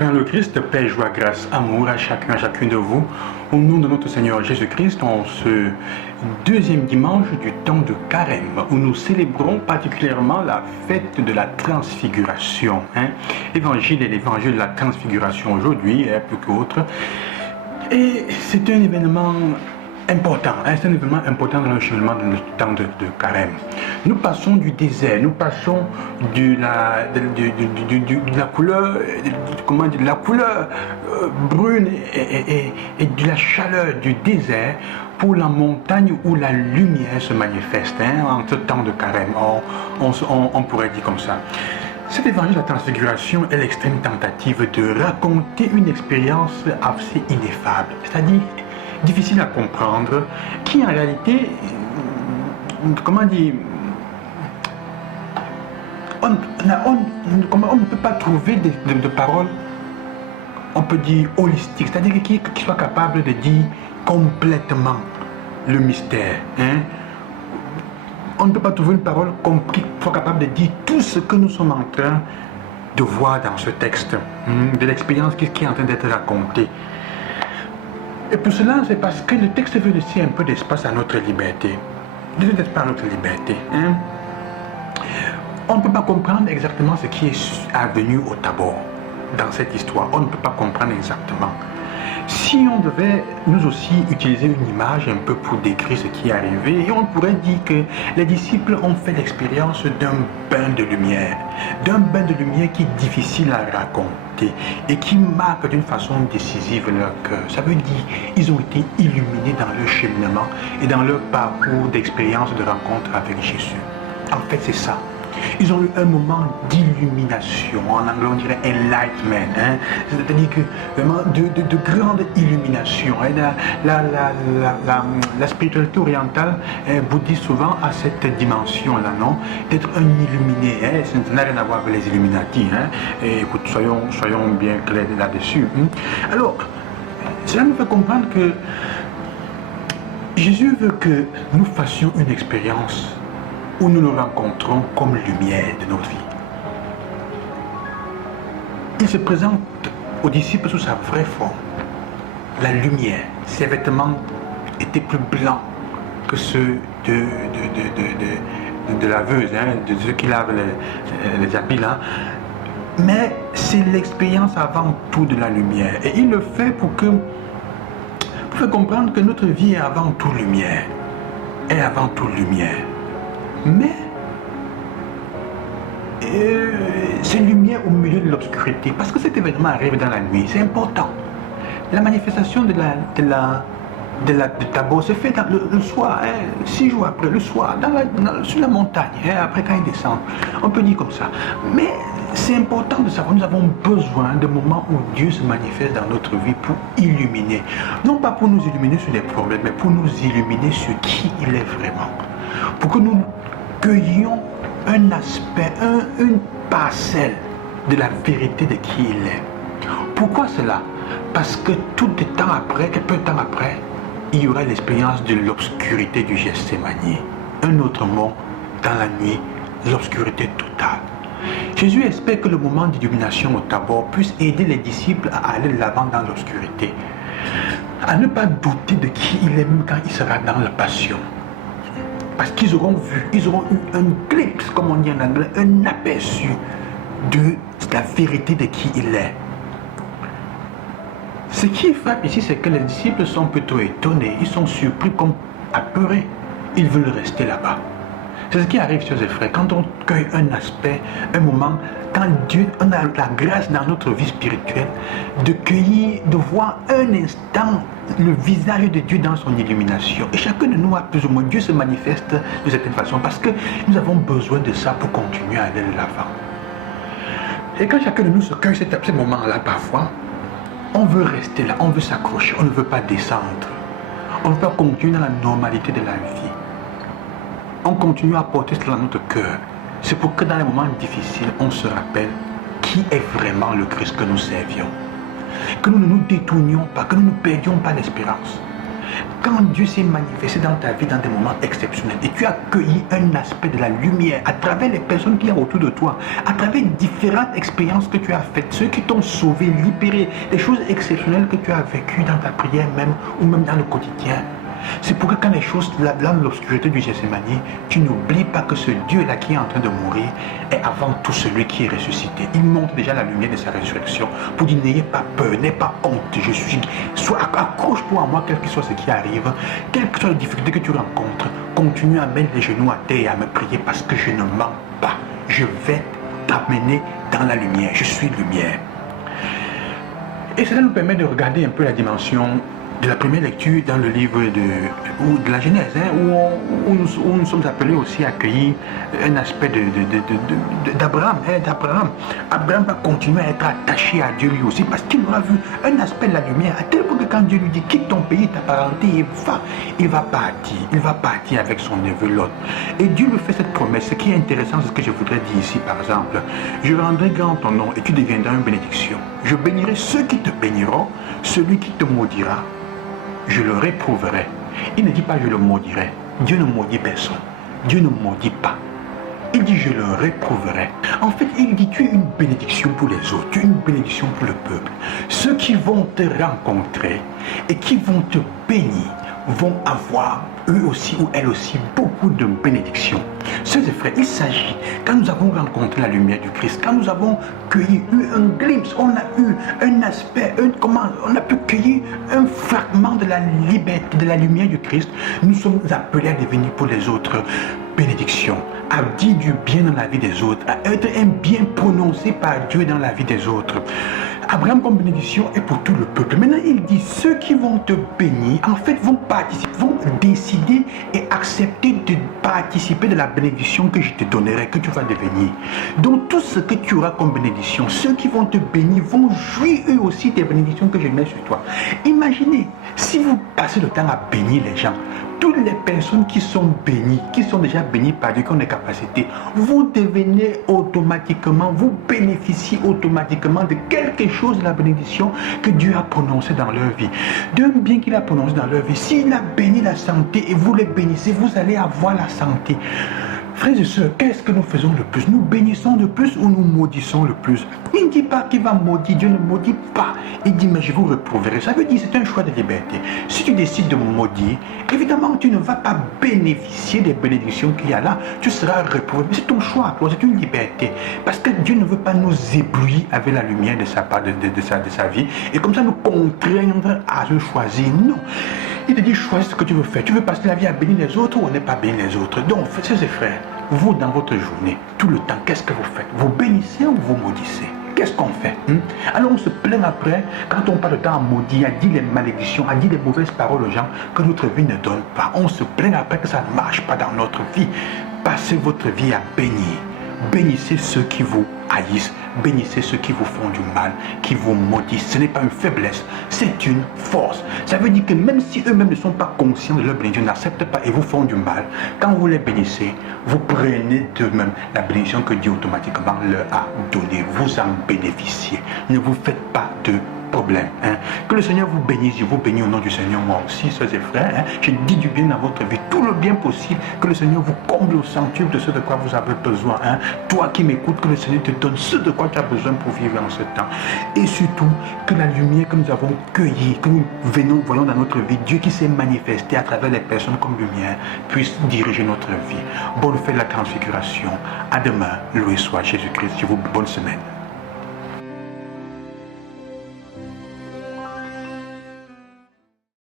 frères le Christ, paix, joie, grâce, amour à chacun, à chacune de vous. Au nom de notre Seigneur Jésus-Christ, en ce deuxième dimanche du temps de Carême, où nous célébrons particulièrement la fête de la transfiguration. L'évangile est l'évangile de la transfiguration aujourd'hui, plus qu'autre. Et c'est un événement important, c'est un événement important dans le cheminement de notre temps de Carême. Nous passons du désert, nous passons de la couleur, de la couleur brune et de la chaleur du désert pour la montagne où la lumière se manifeste, en ce temps de Carême, on pourrait dire comme ça. Cet évangile de la transfiguration est l'extrême tentative de raconter une expérience assez ineffable, c'est-à-dire difficile à comprendre, qui en réalité, comment dire, on ne peut pas trouver de paroles, on peut dire holistiques, c'est-à-dire qui soit capable de dire complètement le mystère. On ne peut pas trouver une parole qui soit capable de dire tout ce que nous sommes en train de voir dans ce texte, de l'expérience qui est en train d'être racontée. Et pour cela, c'est parce que le texte veut laisser un peu d'espace à notre liberté. Laisser d'espace à notre liberté. On ne peut pas comprendre exactement ce qui est advenu au Tabor dans cette histoire. On ne peut pas comprendre exactement. Si on devait nous aussi utiliser une image un peu pour décrire ce qui est arrivé, on pourrait dire que les disciples ont fait l'expérience d'un bain de lumière qui est difficile à raconter et qui marque d'une façon décisive leur cœur. Ça veut dire qu'ils ont été illuminés dans leur cheminement et dans leur parcours d'expérience de rencontre avec Jésus. En fait, c'est ça. Ils ont eu un moment d'illumination, en anglais on dirait enlightenment, c'est-à-dire que vraiment de grande illumination. La spiritualité orientale bouddhiste souvent a cette dimension-là, non? D'être un illuminé, ça n'a rien à voir avec les Illuminati. Et écoute, soyons bien clairs là-dessus. Alors, cela nous fait comprendre que Jésus veut que nous fassions une expérience où nous nous rencontrons comme lumière de notre vie. Il se présente aux disciples sous sa vraie forme, la lumière. Ses vêtements étaient plus blancs que ceux de laveuse, de ceux qui lavent les habits là. Mais c'est l'expérience avant tout de la lumière. Et il le fait pour faire comprendre que notre vie est avant tout lumière. Est avant tout lumière. Mais c'est lumière au milieu de l'obscurité, parce que cet événement arrive dans la nuit, c'est important. La manifestation de Tabor se fait le soir, 6 jours après, le soir, sur la montagne, après quand ils descendent. On peut dire comme ça. Mais c'est important de savoir, nous avons besoin de moments où Dieu se manifeste dans notre vie pour illuminer. Non pas pour nous illuminer sur les problèmes, mais pour nous illuminer sur qui il est vraiment. Pour que nous cueillions un aspect, une parcelle de la vérité de qui il est. Pourquoi cela? Parce que tout de temps après, peu de temps après, il y aura l'expérience de l'obscurité du Gethsémani. Un autre mot, dans la nuit, l'obscurité totale. Jésus espère que le moment d'illumination au Tabor puisse aider les disciples à aller de l'avant dans l'obscurité, à ne pas douter de qui il est même quand il sera dans la passion. Parce qu'ils auront vu, ils auront eu un glimpse, comme on dit en anglais, un aperçu de la vérité de qui il est. Ce qui frappe ici, c'est que les disciples sont plutôt étonnés, ils sont surpris comme apeurés, ils veulent rester là-bas. C'est ce qui arrive, chers frères, quand on cueille un aspect, un moment, quand Dieu, on a la grâce dans notre vie spirituelle de cueillir, de voir un instant le visage de Dieu dans son illumination. Et chacun de nous a plus ou moins, Dieu se manifeste de cette façon parce que nous avons besoin de ça pour continuer à aller de l'avant. Et quand chacun de nous se cueille ces moments-là, parfois, on veut rester là, on veut s'accrocher, on ne veut pas descendre. On ne veut pas continuer dans la normalité de la vie. On continue à porter cela dans notre cœur. C'est pour que dans les moments difficiles, on se rappelle qui est vraiment le Christ que nous servions. Que nous ne nous détournions pas, que nous ne perdions pas l'espérance. Quand Dieu s'est manifesté dans ta vie dans des moments exceptionnels et tu as accueilli un aspect de la lumière à travers les personnes qui sont autour de toi, à travers différentes expériences que tu as faites, ceux qui t'ont sauvé, libéré, des choses exceptionnelles que tu as vécues dans ta prière même ou même dans le quotidien. C'est pour que quand les choses, dans l'obscurité du Gethsémani, tu n'oublies pas que ce Dieu-là qui est en train de mourir est avant tout celui qui est ressuscité. Il montre déjà la lumière de sa résurrection pour dire n'ayez pas peur, n'ayez pas honte, je suis... Accroche-toi à moi, quel que soit ce qui arrive, quelles que soient les difficultés que tu rencontres, continue à mettre les genoux à terre et à me prier parce que je ne mens pas. Je vais t'amener dans la lumière, je suis lumière. Et cela nous permet de regarder un peu la dimension de la première lecture dans le livre de la Genèse, où nous sommes appelés aussi à accueillir un aspect d'Abraham. Abraham va continuer à être attaché à Dieu lui aussi, parce qu'il aura vu un aspect de la lumière, à tel point que quand Dieu lui dit quitte ton pays, ta parenté, il va partir avec son neveu Lot. Et Dieu lui fait cette promesse. Ce qui est intéressant, c'est ce que je voudrais dire ici, par exemple. Je rendrai grand ton nom et tu deviendras une bénédiction. Je bénirai ceux qui te béniront, celui qui te maudira, je le réprouverai. Il ne dit pas je le maudirai. Dieu ne maudit personne. Dieu ne maudit pas. Il dit je le réprouverai. En fait, il dit tu es une bénédiction pour les autres. Tu es une bénédiction pour le peuple. Ceux qui vont te rencontrer et qui vont te bénir vont avoir eux aussi ou elles aussi beaucoup de bénédictions. Sœurs et frères, il s'agit, quand nous avons rencontré la lumière du Christ, quand nous avons eu un glimpse, on a eu un aspect, on a pu cueillir un fragment de la liberté, de la lumière du Christ, nous sommes appelés à devenir pour les autres bénédictions, à dire du bien dans la vie des autres, à être un bien prononcé par Dieu dans la vie des autres. Abraham comme bénédiction est pour tout le peuple. Maintenant, il dit, ceux qui vont te bénir, en fait, vont participer, vont décider et accepter de participer de la bénédiction que je te donnerai, que tu vas devenir. Donc, tout ce que tu auras comme bénédiction, ceux qui vont te bénir vont jouir eux aussi des bénédictions que je mets sur toi. Imaginez, si vous passez le temps à bénir les gens, toutes les personnes qui sont bénies, qui sont déjà bénies par Dieu, qui ont des capacités, vous devenez automatiquement, vous bénéficiez automatiquement de quelque chose de la bénédiction que Dieu a prononcée dans leur vie. D'un bien qu'il a prononcé dans leur vie. S'il a béni la santé et vous les bénissez, vous allez avoir la santé. Frères et sœurs, qu'est-ce que nous faisons le plus? Nous bénissons le plus ou nous maudissons le plus? Il ne dit pas qu'il va maudire, Dieu ne maudit pas. Il dit, mais je vous réprouverai. Ça veut dire c'est un choix de liberté. Si tu décides de maudire, évidemment, tu ne vas pas bénéficier des bénédictions qu'il y a là. Tu seras réprouvé. Mais c'est ton choix, toi, c'est une liberté. Parce que Dieu ne veut pas nous éblouir avec la lumière de sa part, de sa vie. Et comme ça, nous contraindre à se choisir. Non. Il te dit, choisis ce que tu veux faire. Tu veux passer la vie à bénir les autres ou à ne pas bénir les autres. Donc, frères et frères, vous, dans votre journée, tout le temps, qu'est-ce que vous faites? Vous bénissez ou vous maudissez? Qu'est-ce qu'on fait? Alors on se plaint après, quand on passe le temps à maudire, à dire les malédictions, à dire les mauvaises paroles aux gens que notre vie ne donne pas. On se plaint après que ça ne marche pas dans notre vie. Passez votre vie à bénir. Bénissez ceux qui vous haïssent, bénissez ceux qui vous font du mal, qui vous maudissent. Ce n'est pas une faiblesse, c'est une force. Ça veut dire que même si eux-mêmes ne sont pas conscients de leur bénédiction, n'acceptent pas et vous font du mal, quand vous les bénissez, vous prenez d'eux-mêmes la bénédiction que Dieu automatiquement leur a donnée. Vous en bénéficiez. Ne vous faites pas de problème. Que le Seigneur vous bénisse, je vous bénis au nom du Seigneur, moi aussi, sœurs et frères. Je dis du bien dans votre vie, tout le bien possible, que le Seigneur vous comble au centuple de ce de quoi vous avez besoin. Toi qui m'écoutes, que le Seigneur te donne ce de quoi tu as besoin pour vivre en ce temps. Et surtout, que la lumière que nous avons cueillie, que nous voyons dans notre vie, Dieu qui s'est manifesté à travers les personnes comme lumière, puisse diriger notre vie. Bonne fête de la transfiguration. À demain, loué soit Jésus-Christ. Je vous bonne semaine.